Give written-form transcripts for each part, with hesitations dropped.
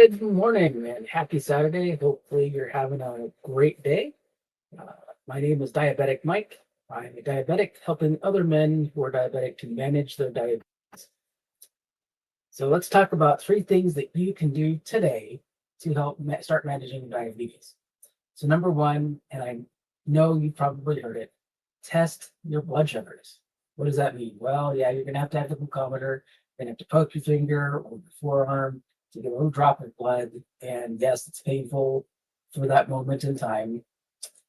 Good morning and happy Saturday. Hopefully, you're having a great day. Uh, my name is Diabetic Mike. I'm a diabetic helping other men who are diabetic to manage their diabetes. So, let's talk about three things that you can do today to help start managing diabetes. So, number one, and I know you've probably heard it, test your blood sugars. What does that mean? Well, yeah, you're going to have the glucometer, you're going to have to poke your finger or your forearm to get a little drop of blood. And yes, it's painful for that moment in time.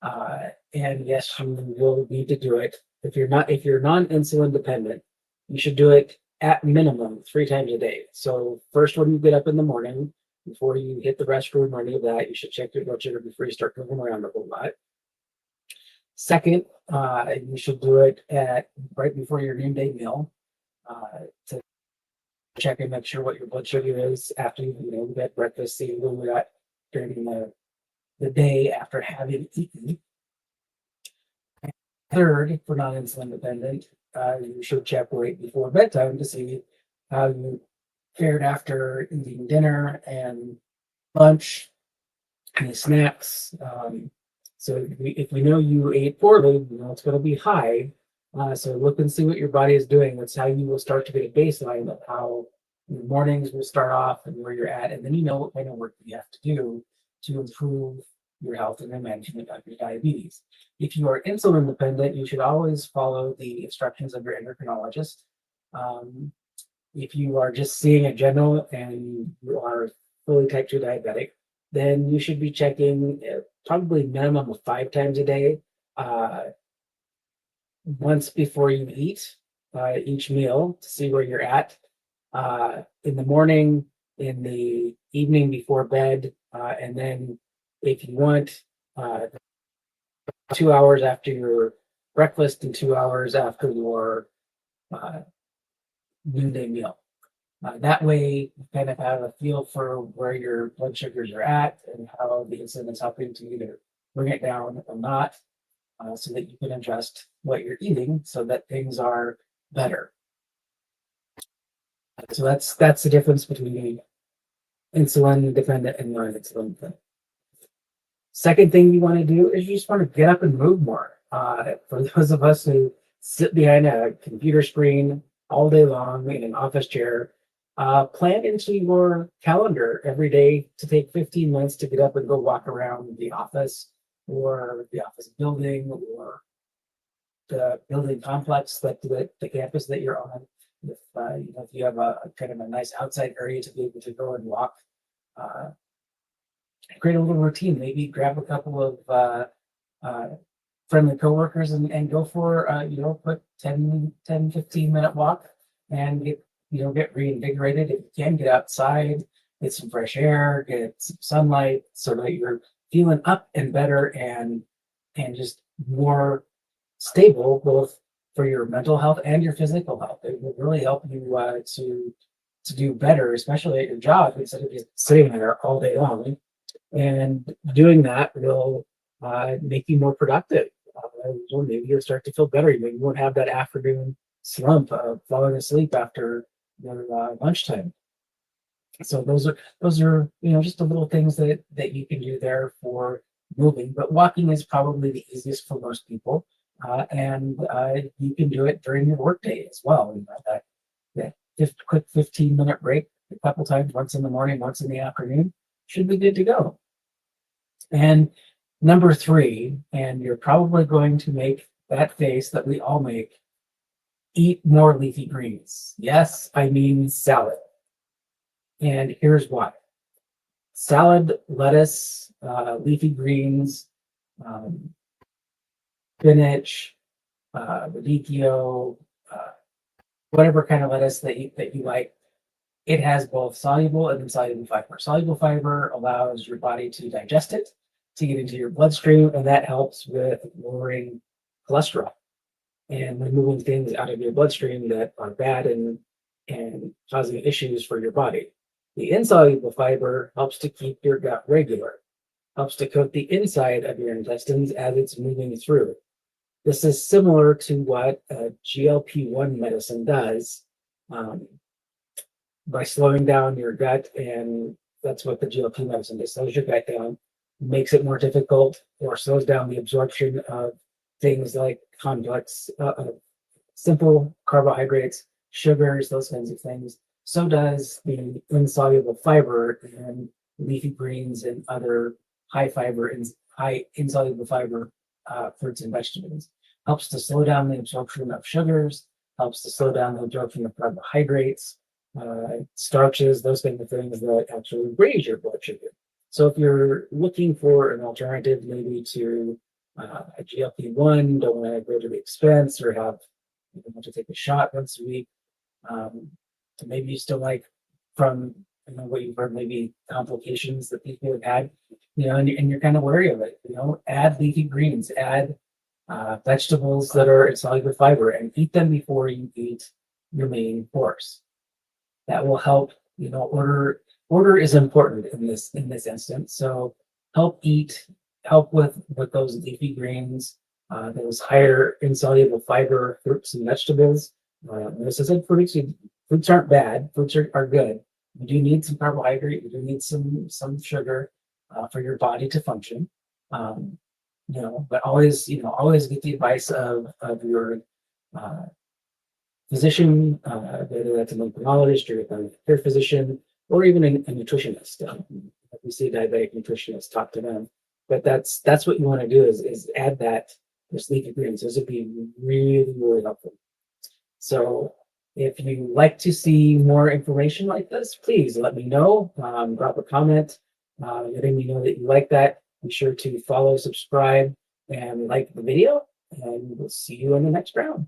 And yes, you will need to do it. If you're non-insulin dependent, you should do it at minimum 3 times a day. So first, when you get up in the morning, before you hit the restroom or any of that, you should check your blood sugar before you start moving around a whole lot. Second, you should do it at right before your noonday meal to check and make sure what your blood sugar is after you've had breakfast, see where you're at during the day after having eaten. Third, if we're not insulin dependent, you should check right before bedtime to see how you fared after eating dinner and lunch, any snacks. So if we know you ate poorly, we know it's going to be high. So look and see what your body is doing. That's how you will start to get a baseline of how your mornings will start off and where you're at. And then you know what kind of work you have to do to improve your health and the management of your diabetes. If you are insulin dependent, you should always follow the instructions of your endocrinologist. If you are just seeing a general and you are fully type 2 diabetic, then you should be checking probably minimum of 5 times a day, once before you eat each meal to see where you're at. In the morning, in the evening before bed, and then if you want, 2 hours after your breakfast and 2 hours after your noonday meal. That way, you kind of have a feel for where your blood sugars are at and how the insulin is helping to either bring it down or not, so that you can adjust what you're eating so that things are better. So that's the difference between insulin dependent and non-insulin dependent. Second thing you want to do is you just want to get up and move more. For those of us who sit behind a computer screen all day long in an office chair, plan into your calendar every day to take 15 minutes to get up and go walk around the office or the office building or the building complex, like the campus that you're on. If you have a kind of a nice outside area to be able to go and walk, create a little routine. Maybe grab a couple of friendly coworkers and go for put 15-minute walk and get reinvigorated. If you can, get outside, get some fresh air, get some sunlight, so that you're feeling up and better and just more stable, both for your mental health and your physical health. It will really help you to do better, especially at your job, instead of just sitting there all day long. And doing that will make you more productive. Maybe you'll start to feel better. Maybe you won't have that afternoon slump of falling asleep after your lunchtime. So those are just the little things that you can do there for moving. But walking is probably the easiest for most people, and you can do it during your workday as well. That quick 15-minute break a couple times, once in the morning, once in the afternoon, should be good to go. And number three, and you're probably going to make that face that we all make, eat more leafy greens. Yes, I mean salad. And here's why. Salad, lettuce, leafy greens, spinach, radicchio, whatever kind of lettuce that you like, it has both soluble and insoluble fiber. Soluble fiber allows your body to digest it, to get into your bloodstream, and that helps with lowering cholesterol and removing things out of your bloodstream that are bad and causing issues for your body. The insoluble fiber helps to keep your gut regular, helps to coat the inside of your intestines as it's moving through. This is similar to what GLP-1 medicine does, by slowing down your gut and that's what the GLP medicine does. Slows your gut down, makes it more difficult, or slows down the absorption of things like complex, simple carbohydrates, sugars, those kinds of things. So does the insoluble fiber in leafy greens and other high fiber and high insoluble fiber fruits and vegetables. Helps to slow down the absorption of sugars, helps to slow down the absorption of carbohydrates, starches, those kinds of things that actually raise your blood sugar. So if you're looking for an alternative, maybe to a GLP-1, don't want to go to the expense or you don't want to take a shot once a week. Maybe you still like, from what you've heard, maybe complications that people have had, and you're kind of wary of it. Add leafy greens, add vegetables that are insoluble fiber, and eat them before you eat your main course. That will help. Order is important in this instance. So help with those leafy greens, those higher insoluble fiber fruits and vegetables. This isn't fruits. Fruits aren't bad. Fruits are good. You do need some carbohydrate. You do need some sugar for your body to function. But always get the advice of your physician, whether that's an endocrinologist or a care physician, or even a nutritionist. If you see a diabetic nutritionist, talk to them. But that's what you want to do is add those leafy greens. Those would be really, really helpful. So if you like to see more information like this, please let me know. Drop a comment, letting me know that you like that. Be sure to follow, subscribe, and like the video, and we'll see you in the next round.